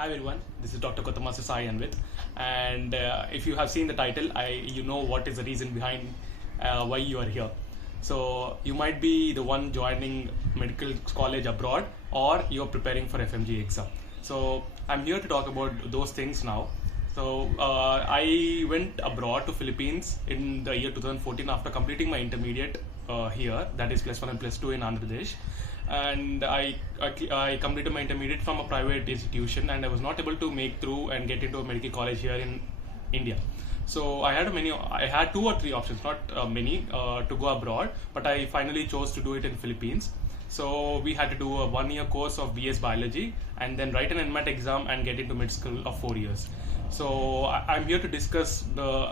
Hi everyone, this is Dr. Kotamasa Sai Anvit, and if you have seen the title, you know what is the reason behind why you are here. So you might be the one joining medical college abroad, or you're preparing for FMGE exam. So I'm here to talk about those things now. So I went abroad to Philippines in the year 2014 after completing my intermediate here, that is plus 1 and plus 2 in Andhra Pradesh, and I completed my intermediate from a private institution, and I was not able to make through and get into a medical college here in India. So I had two or three options, not many, to go abroad, but I finally chose to do it in Philippines. So we had to do a 1-year course of BS Biology and then write an NMAT exam and get into med school of 4 years. So I'm here to discuss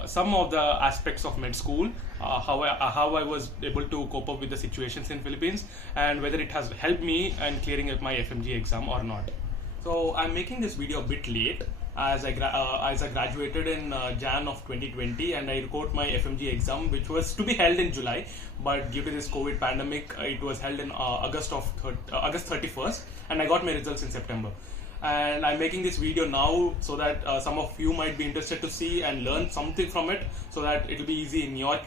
some of the aspects of med school, how I was able to cope up with the situations in Philippines, and whether it has helped me in clearing up my FMG exam or not. So I'm making this video a bit late as I graduated in Jan of 2020, and I wrote my FMG exam, which was to be held in July, but due to this COVID pandemic, it was held in August 31st, and I got my results in September. And I'm making this video now so that some of you might be interested to see and learn something from it, so that it will be easy in your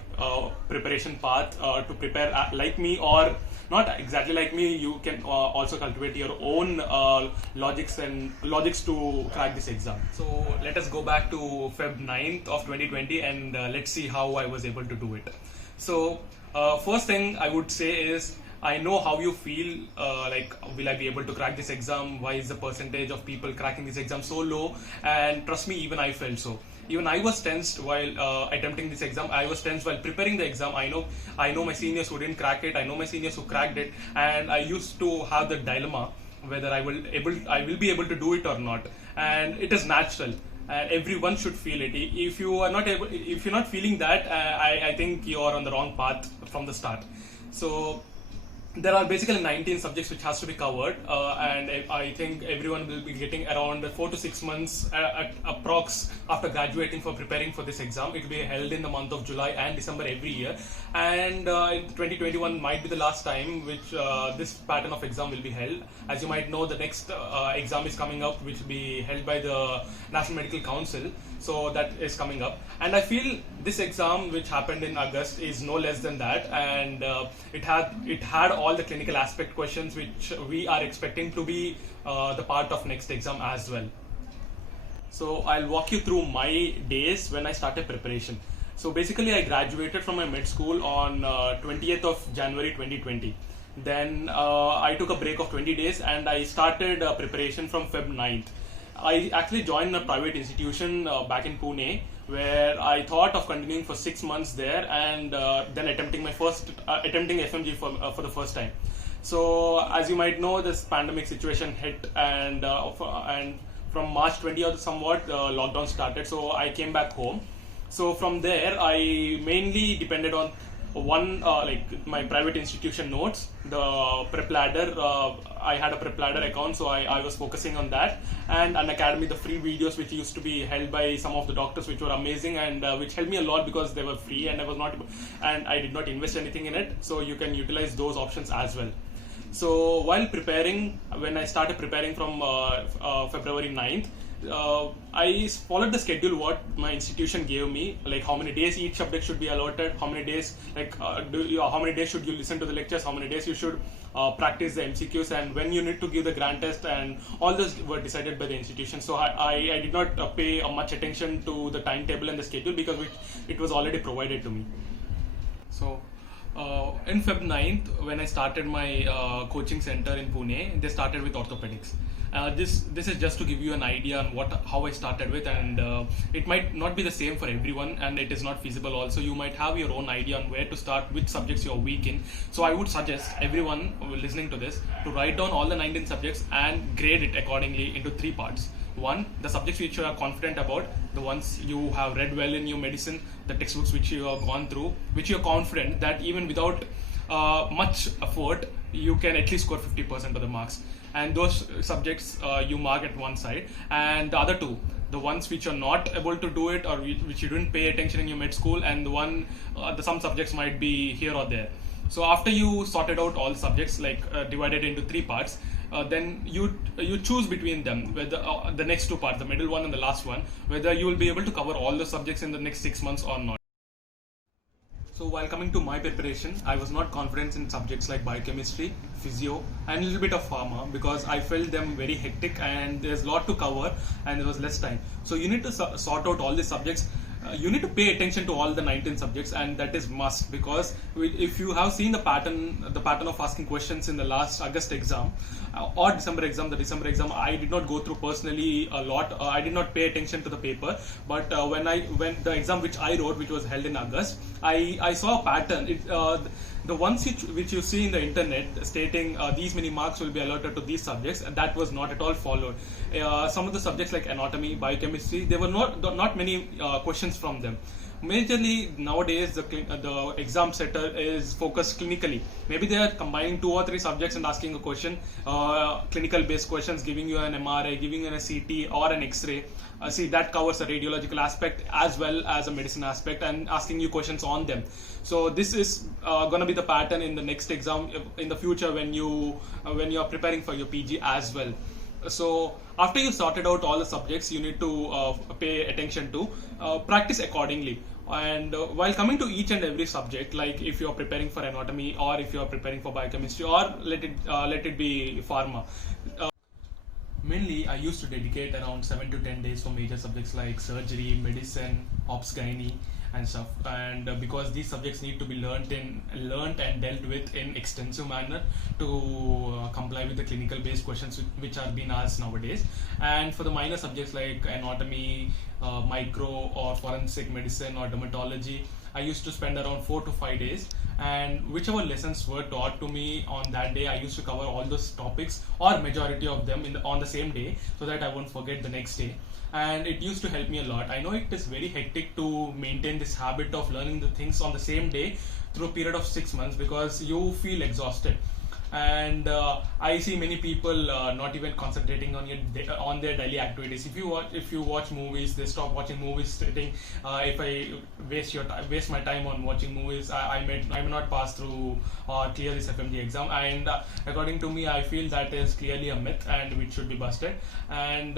preparation path to prepare like me, or not exactly like me. You can also cultivate your own logics to crack this exam. So let us go back to Feb 9th of 2020, and let's see how I was able to do it. So first thing I would say is, I know how you feel, like, will I be able to crack this exam? Why is the percentage of people cracking this exam so low? And trust me, even I felt so. Even I was tensed while attempting this exam. I was tensed while preparing the exam. I know my seniors who didn't crack it. I know my seniors who cracked it. And I used to have the dilemma whether I will be able to do it or not. And it is natural. And everyone should feel it. If you're not feeling that, I think you're on the wrong path from the start. So there are basically 19 subjects which has to be covered, and I think everyone will be getting around 4 to 6 months approx after graduating for preparing for this exam. It will be held in the month of July and December every year, and 2021 might be the last time which this pattern of exam will be held. As you might know, the next exam is coming up, which will be held by the National Medical Council. So that is coming up, and I feel this exam, which happened in August, is no less than that, and it had all the clinical aspect questions which we are expecting to be the part of next exam as well. So I'll walk you through my days when I started preparation. So basically, I graduated from my med school on 20th of January 2020. Then I took a break of 20 days, and I started preparation from Feb 9th. I actually joined a private institution back in Pune, where I thought of continuing for 6 months there, and then attempting FMG for the first time. So as you might know, this pandemic situation hit, and from March 20 or somewhat, lockdown started. So I came back home. So from there, I mainly depended on like my private institution notes, the Prep Ladder. I had a Prep Ladder account, so I was focusing on that, and an academy, the free videos which used to be held by some of the doctors, which were amazing, and which helped me a lot because they were free, and I did not invest anything in it. So you can utilize those options as well. So while preparing, when I started preparing from February 9th, I followed the schedule what my institution gave me, like how many days each subject should be allotted, how many days how many days should you listen to the lectures, how many days you should practice the MCQs, and when you need to give the grand test, and all those were decided by the institution. So I did not pay much attention to the timetable and the schedule, because it was already provided to me. So in Feb 9th, when I started my coaching center in Pune, they started with orthopedics. This is just to give you an idea on how I started with, and it might not be the same for everyone, and it is not feasible also. You might have your own idea on where to start, which subjects you're weak in. So I would suggest everyone listening to this to write down all the 19 subjects and grade it accordingly into 3 parts. 1, the subjects which you are confident about, the ones you have read well in your medicine, the textbooks which you have gone through, which you are confident that even without much effort, you can at least score 50% of the marks. And those subjects you mark at one side, and the other 2, the ones which you're not able to do it, or which you didn't pay attention in your med school, and some subjects might be here or there. So after you sorted out all subjects, like divided into 3 parts, then you choose between them, whether the next two parts, the middle one and the last one, whether you will be able to cover all the subjects in the next 6 months or not. So while coming to my preparation, I was not confident in subjects like biochemistry, physio, and a little bit of pharma because I felt them very hectic and there's a lot to cover and there was less time. So you need to sort out all these subjects. You need to pay attention to all the 19 subjects, and that is must, because if you have seen the pattern of asking questions in the last August exam or December exam, I did not go through personally a lot. I did not pay attention to the paper, but when the exam which I wrote, which was held in August, I saw a pattern. The ones which you see in the internet stating these many marks will be allotted to these subjects, and that was not at all followed. Some of the subjects like anatomy, biochemistry, there were not many questions from them. Majorly nowadays the exam setter is focused clinically. Maybe they are combining 2 or 3 subjects and asking a question, clinical based questions, giving you an MRI, giving you a CT or an X-ray. See, that covers a radiological aspect as well as a medicine aspect, and asking you questions on them. So this is going to be the pattern in the next exam in the future when you are preparing for your PG as well. So after you sorted out all the subjects, you need to pay attention to practice accordingly. And while coming to each and every subject, like if you are preparing for anatomy or if you are preparing for biochemistry, or let it be pharma, mainly I used to dedicate around 7 to 10 days for major subjects like surgery, medicine, obs gynae and stuff. And because these subjects need to be learnt and dealt with in extensive manner to comply with the clinical based questions which are being asked nowadays. And for the minor subjects like anatomy, micro or forensic medicine or dermatology, I used to spend around 4 to 5 days, and whichever lessons were taught to me on that day, I used to cover all those topics or majority of them on the same day, so that I won't forget the next day. And it used to help me a lot. I know it is very hectic to maintain this habit of learning the things on the same day through a period of 6 months, because you feel exhausted. And I see many people not even concentrating on their daily activities. If you watch movies, they stop watching movies, stating if I waste my time on watching movies, I may not pass through or clear this FMGE exam. And according to me, I feel that is clearly a myth and which should be busted. And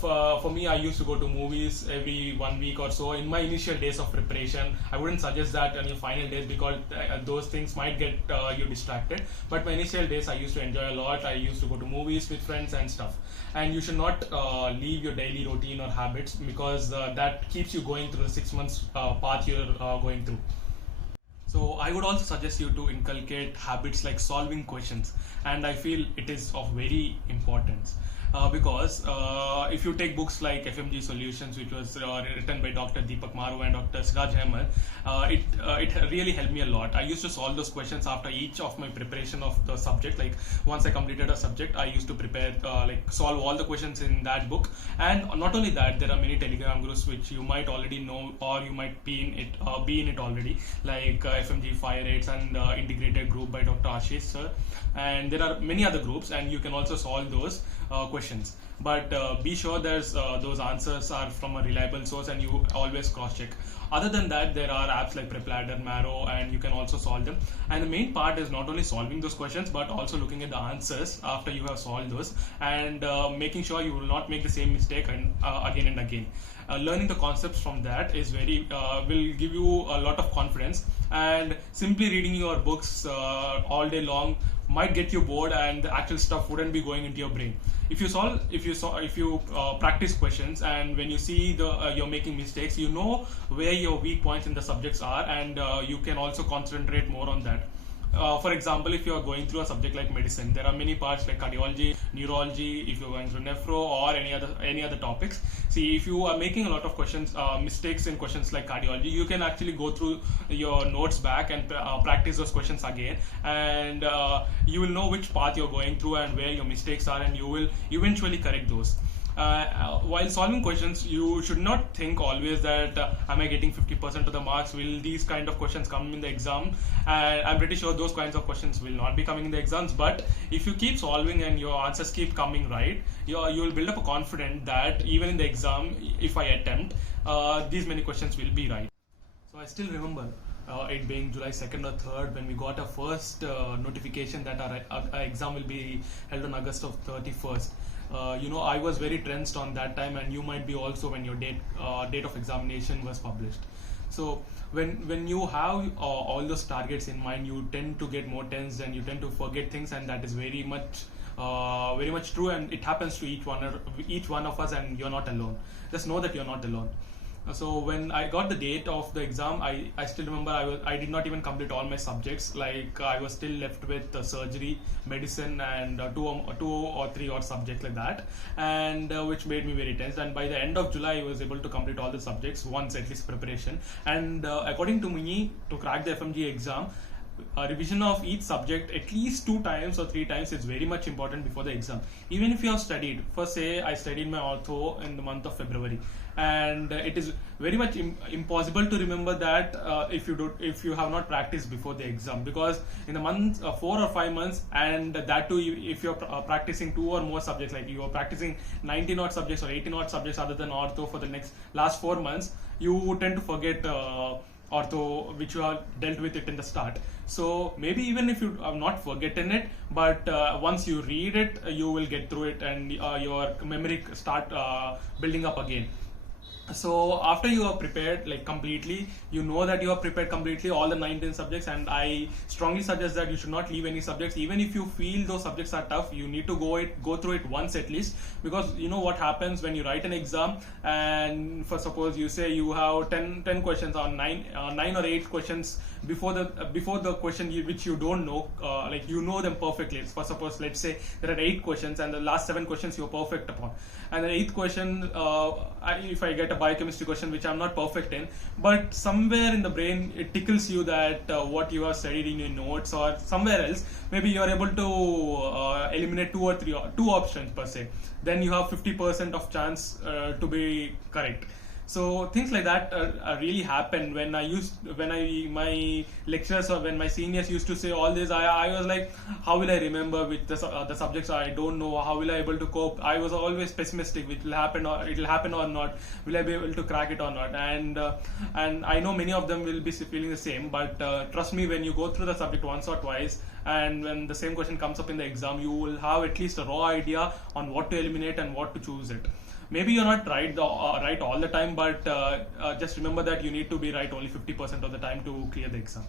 for me, I used to go to movies every 1 week or so in my initial days of preparation. I wouldn't suggest that on your final days, because those things might get you distracted. But my initial days, I used to enjoy a lot. I used to go to movies with friends and stuff. And you should not leave your daily routine or habits, because that keeps you going through the 6 months path you're going through. So I would also suggest you to inculcate habits like solving questions, and I feel it is of very importance. Because if you take books like FMGE Solutions, which was written by Dr. Deepak Maru and Dr. Siraj Ahmed, it really helped me a lot. I used to solve those questions after each of my preparation of the subject. Like once I completed a subject, I used to prepare solve all the questions in that book. And not only that, there are many Telegram groups which you might already know, or you might be in it already, like FMGE Fire Rates and Integrated Group by Dr. Ashish sir. And there are many other groups, and you can also solve those questions. But be sure those answers are from a reliable source, and you always cross check. Other than that, there are apps like Prepladder, Marrow, and you can also solve them. And the main part is not only solving those questions, but also looking at the answers after you have solved those, and making sure you will not make the same mistake again and again. Learning the concepts from that is will give you a lot of confidence. And simply reading your books all day long might get you bored, and the actual stuff wouldn't be going into your brain. If you practice questions, and when you see you're making mistakes, you know where your weak points in the subjects are, and you can also concentrate more on that. For example, if you are going through a subject like medicine, there are many parts like cardiology, neurology. If you're going through nephro or any other topics, see, if you are making a lot of questions, mistakes in questions like cardiology, you can actually go through your notes back and practice those questions again, and you will know which path you're going through and where your mistakes are, and you will eventually correct those. While solving questions, you should not think always that am I getting 50% of the marks? Will these kind of questions come in the exam? I'm pretty sure those kinds of questions will not be coming in the exams. But if you keep solving and your answers keep coming right, you will build up a confidence that even in the exam, if I attempt, these many questions will be right. So I still remember it being July 2nd or 3rd, when we got our first notification that our exam will be held on August of 31st. I was very tensed on that time, and you might be also when your date of examination was published. So when you have all those targets in mind, you tend to get more tense and you tend to forget things, and that is very much true, and it happens to each one of us, and you're not alone. Just know that you're not alone. So when I got the date of the exam, I still remember I did not even complete all my subjects. Like I was still left with surgery, medicine, and two or three odd subjects like that, and which made me very tense. And by the end of July, I was able to complete all the subjects once, at least preparation. And according to me, to crack the FMGE exam, revision of each subject at least 2 times or 3 times is very much important before the exam. Even if you have studied, first say I studied my ortho in the month of February, and it is very much impossible to remember that if you have not practiced before the exam, because in the month 4 or 5 months, and that too if you're practicing 2 or more subjects, like you are practicing 19 odd subjects or 18 odd subjects other than ortho for the last 4 months, you tend to forget ortho which you have dealt with it in the start. So maybe even if you have not forgotten it, but once you read it, you will get through it, and your memory start building up again. So after you are prepared like completely, you know that you are prepared completely all the 19 subjects, and I strongly suggest that you should not leave any subjects. Even if you feel those subjects are tough, you need to go through it once at least, because you know what happens when you write an exam, and for suppose you say you have 10 questions on 9 or 8 questions before the question which you don't know, like you know them perfectly. For suppose let's say there are 8 questions and the last 7 questions you're perfect upon, and the 8th question, if I get a biochemistry question which I'm not perfect in, but somewhere in the brain it tickles you that what you have studied in your notes or somewhere else, maybe you are able to eliminate 2 or 3 2 options per se, then you have 50% of chance to be correct. So things like that really happen when my lecturers or when my seniors used to say all this. I was like, how will I remember with the subjects I don't know? How will I able to cope? I was always pessimistic. It will happen or not. Will I be able to crack it or not? And I know many of them will be feeling the same. But trust me, when you go through the subject once or twice, and when the same question comes up in the exam, you will have at least a raw idea on what to eliminate and what to choose it. Maybe you're not right all the time, but just remember that you need to be right only 50% of the time to clear the exam.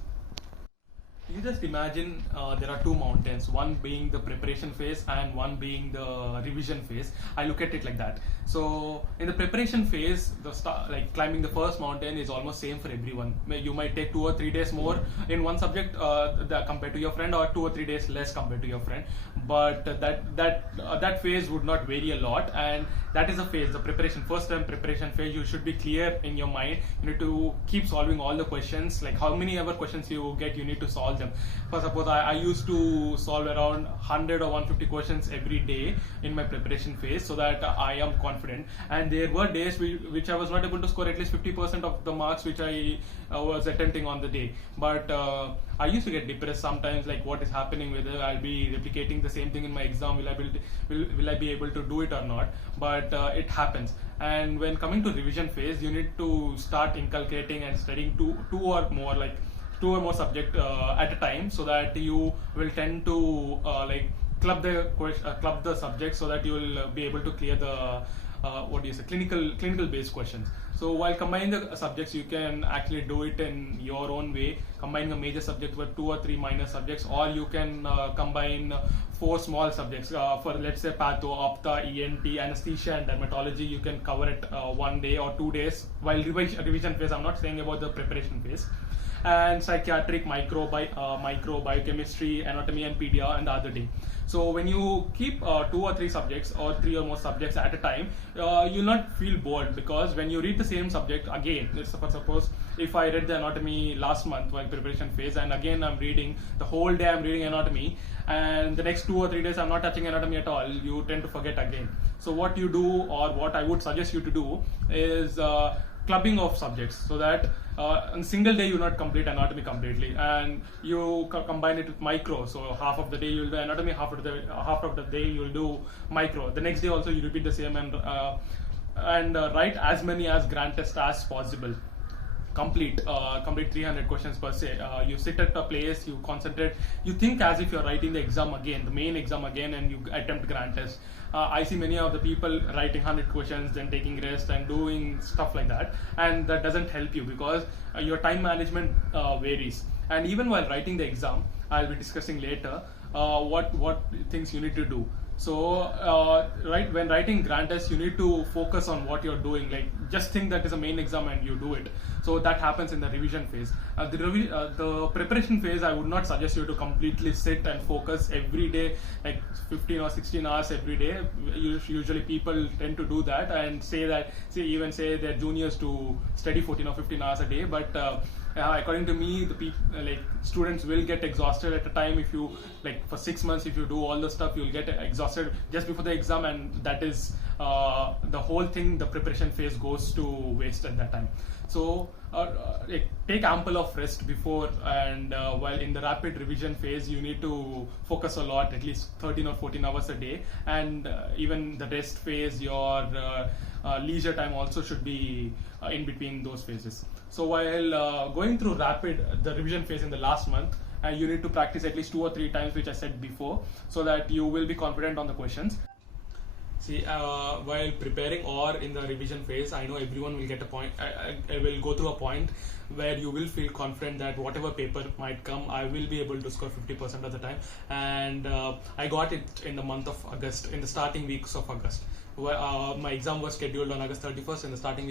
You just imagine there are 2 mountains, one being the preparation phase and one being the revision phase. I look at it like that. So in the preparation phase, like climbing the first mountain is almost same for everyone. You might take 2 or 3 days more in one subject compared to your friend, or 2 or 3 days less compared to your friend. But that phase would not vary a lot, and that is a phase, the preparation, first term preparation phase. You should be clear in your mind. You need to keep solving all the questions, like how many ever questions you get, you need to solve them. For suppose I used to solve around 100 or 150 questions every day in my preparation phase, so that I am confident. And there were days which I was not able to score at least 50% of the marks which I was attempting on the day. But I used to get depressed sometimes, like what is happening, whether I'll be replicating the same thing in my exam, will I be able to do it or not. But it happens. And when coming to revision phase, you need to start inculcating and studying two or more subjects at a time, so that you will tend to club the subjects, so that you will be able to clear the clinical based questions. So while combining the subjects, you can actually do it in your own way, combining a major subject with 2 or 3 minor subjects, or you can combine 4 small subjects. For let's say patho, opta, ENT, anesthesia and dermatology, you can cover it 1 day or 2 days while revision phase. I'm not saying about the preparation phase. And psychiatric, micro, biochemistry, anatomy and pedia and the other day. So when you keep 2 or 3 subjects or 3 or more subjects at a time, you'll not feel bored, because when you read the same subject again, suppose if I read the anatomy last month while preparation phase, and again I'm reading the whole day, I'm reading anatomy, and the next 2 or 3 days I'm not touching anatomy at all, you tend to forget again. So what you do, or what I would suggest you to do, is clubbing of subjects, so that on a single day you not complete anatomy completely, and you combine it with micro. So half of the day you'll do anatomy, half of the day you'll do micro. The next day also you repeat the same, and write as many as grand tests as possible. complete 300 questions per se. You sit at a place, you concentrate, you think as if you're writing the exam again, the main exam again, and you attempt grand test. I see many of the people writing 100 questions, then taking rest and doing stuff like that, and that doesn't help you because your time management varies. And even while writing the exam, I'll be discussing later what things you need to do. So right, when writing grand test, you need to focus on what you're doing. Like, just think that is a main exam and you do it. So that happens in the revision phase. The preparation phase, I would not suggest you to completely sit and focus every day, like 15 or 16 hours every day. Usually people tend to do that and say their juniors to study 14 or 15 hours a day, but according to me, students will get exhausted at a time. If you, like, for 6 months, if you do all the stuff, you'll get exhausted just before the exam, and that is the whole thing. The preparation phase goes to waste at that time. So take ample of rest before, and while in the rapid revision phase, you need to focus a lot, at least 13 or 14 hours a day, and even the rest phase, your leisure time also should be in between those phases. So while going through the revision phase in the last month, you need to practice at least 2 or 3 times, which I said before, so that you will be confident on the questions. See, while preparing or in the revision phase, I know everyone will get a point. I will go through a point where you will feel confident that whatever paper might come, I will be able to score 50% of the time. And I got it in the month of August, in the starting weeks of August. My exam was scheduled on August 31st in the starting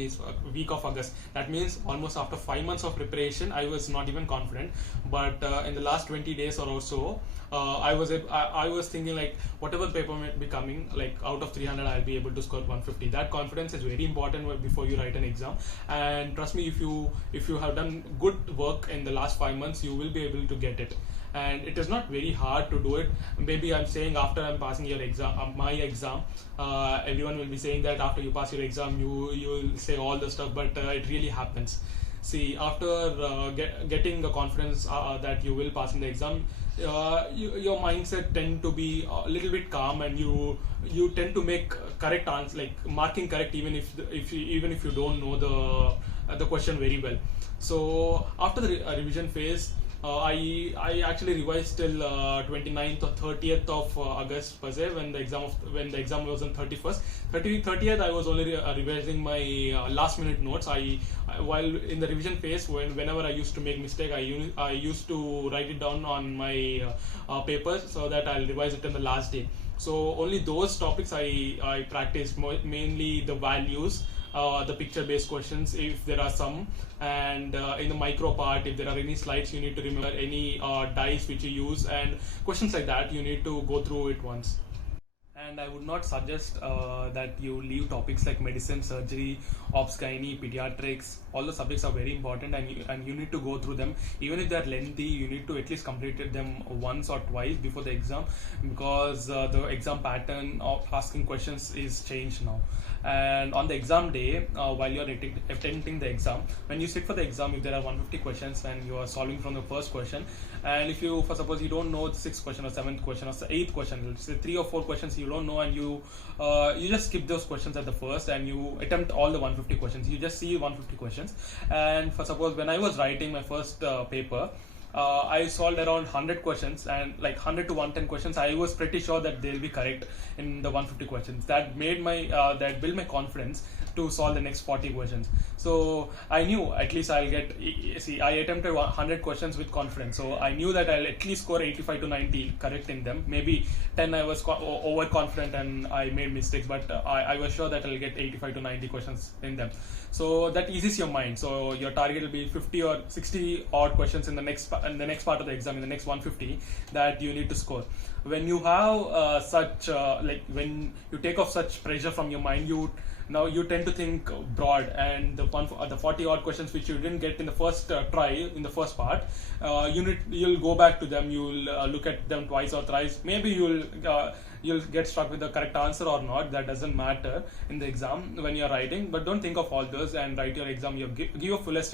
week of August. That means almost after 5 months of preparation, I was not even confident. But in the last 20 days or so, I was thinking, like, whatever paper might be coming, like out of 300, I'll be able to score 150. That confidence is very important before you write an exam. And trust me, if you have done good work in the last 5 months, you will be able to get it. And it is not very hard to do it. Maybe I'm saying after I'm passing your exam, my exam, everyone will be saying that after you pass your exam, you will say all the stuff, but it really happens. See, after getting the confidence that you will pass in the exam, your mindset tend to be a little bit calm, and you tend to make correct answers, like marking correct, even if you don't know the question very well. So after the revision phase, I actually revised till 29th or 30th of August per se, when the exam was on 31st. 30th, I was only revising my last minute notes. While in the revision phase, whenever I used to make mistake, I used to write it down on my papers, so that I'll revise it on the last day. So only those topics I practiced, mainly the values, the picture-based questions, if there are some, and in the micro part, if there are any slides, you need to remember any dice which you use, and questions like that, you need to go through it once. And I would not suggest that you leave topics like medicine, surgery, obs-gynae, pediatrics. All the subjects are very important, and you need to go through them. Even if they are lengthy, you need to at least complete them once or twice before the exam, because the exam pattern of asking questions is changed now. And on the exam day, while you're attempting the exam, when you sit for the exam, if there are 150 questions and you are solving from the first question, and if you, for suppose you don't know the 6th question or 7th question or the 8th question, let's say 3 or 4 questions you don't know, and you just skip those questions at the first, and you attempt all the 150 questions. You just see 150 questions. And for suppose when I was writing my first paper, I solved around 100 questions, and like 100 to 110 questions, I was pretty sure that they'll be correct in the 150 questions. That made that built my confidence to solve the next 40 questions. So I knew at least I'll get, see, I attempted 100 questions with confidence. So I knew that I'll at least score 85 to 90 correct in them. Maybe 10 I was overconfident and I made mistakes, but I was sure that I'll get 85 to 90 questions in them. So that eases your mind. So your target will be 50 or 60 odd questions in the next part of the exam, in the next 150, that you need to score. When you have when you take off such pressure from your mind, now you tend to think broad, and the 40 odd questions which you didn't get in the first try, in the first part, you'll go back to them, you'll look at them twice or thrice. Maybe you'll get struck with the correct answer or not. That doesn't matter in the exam when you're writing, but don't think of all those and write your exam. You give your fullest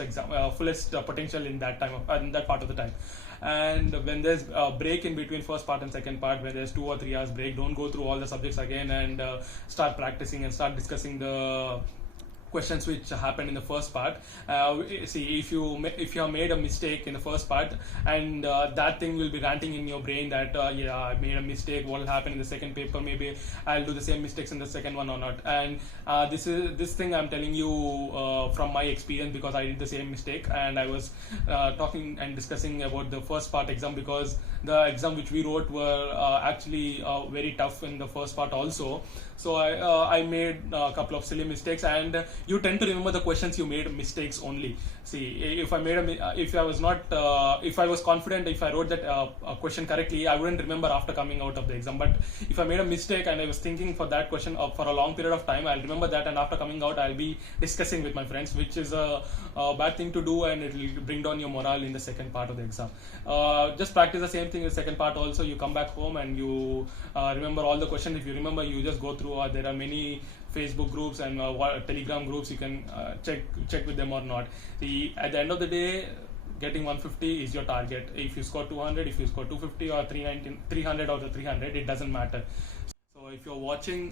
potential in that time in that part of the time. And when there's a break in between first part and second part, when there's 2 or 3 hours break, don't go through all the subjects again and start practicing and start discussing the questions which happened in the first part. See, if you have made a mistake in the first part, and that thing will be ranting in your brain that yeah, I made a mistake, what will happen in the second paper, maybe I'll do the same mistakes in the second one or not. And this thing I'm telling you from my experience, because I did the same mistake, and I was talking and discussing about the first part exam, because the exam which we wrote were actually very tough in the first part also. So I made a couple of silly mistakes, and you tend to remember the questions you made mistakes only. See, if I was not if I was confident, if I wrote that question correctly, I wouldn't remember after coming out of the exam. But if I made a mistake and I was thinking for that question for a long period of time, I'll remember that, and after coming out I'll be discussing with my friends, which is a bad thing to do, and it will bring down your morale in the second part of the exam. Just practice the same thing in the second part also. You come back home and you remember all the questions. If you remember, you just go through. There are many Facebook groups and Telegram groups. You can check with them or not. At the end of the day, getting 150 is your target. If you score 200, if you score 250 or 300 or the 300, it doesn't matter. So if you're watching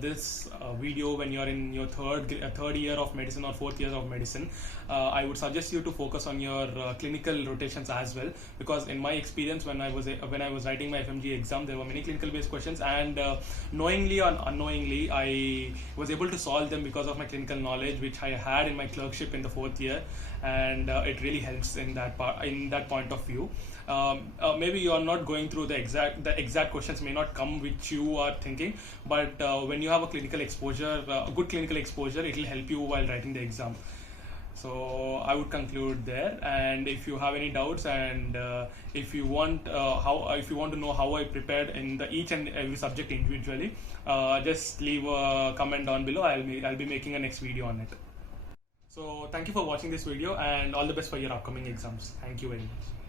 this video when you're in your third year of medicine or fourth year of medicine, I would suggest you to focus on your clinical rotations as well, because in my experience, when I was writing my FMGE exam, there were many clinical based questions, and knowingly or unknowingly I was able to solve them because of my clinical knowledge which I had in my clerkship in the fourth year, and it really helps in that point of view. Maybe you are not going through the exact questions may not come which you are thinking, but when you have a clinical exposure, a good clinical exposure, it will help you while writing the exam. So I would conclude there, and if you have any doubts, and if you want to know how I prepared in each and every subject individually, just leave a comment down below. I'll be making a next video on it. So thank you for watching this video, and all the best for your upcoming exams. Thank you very much.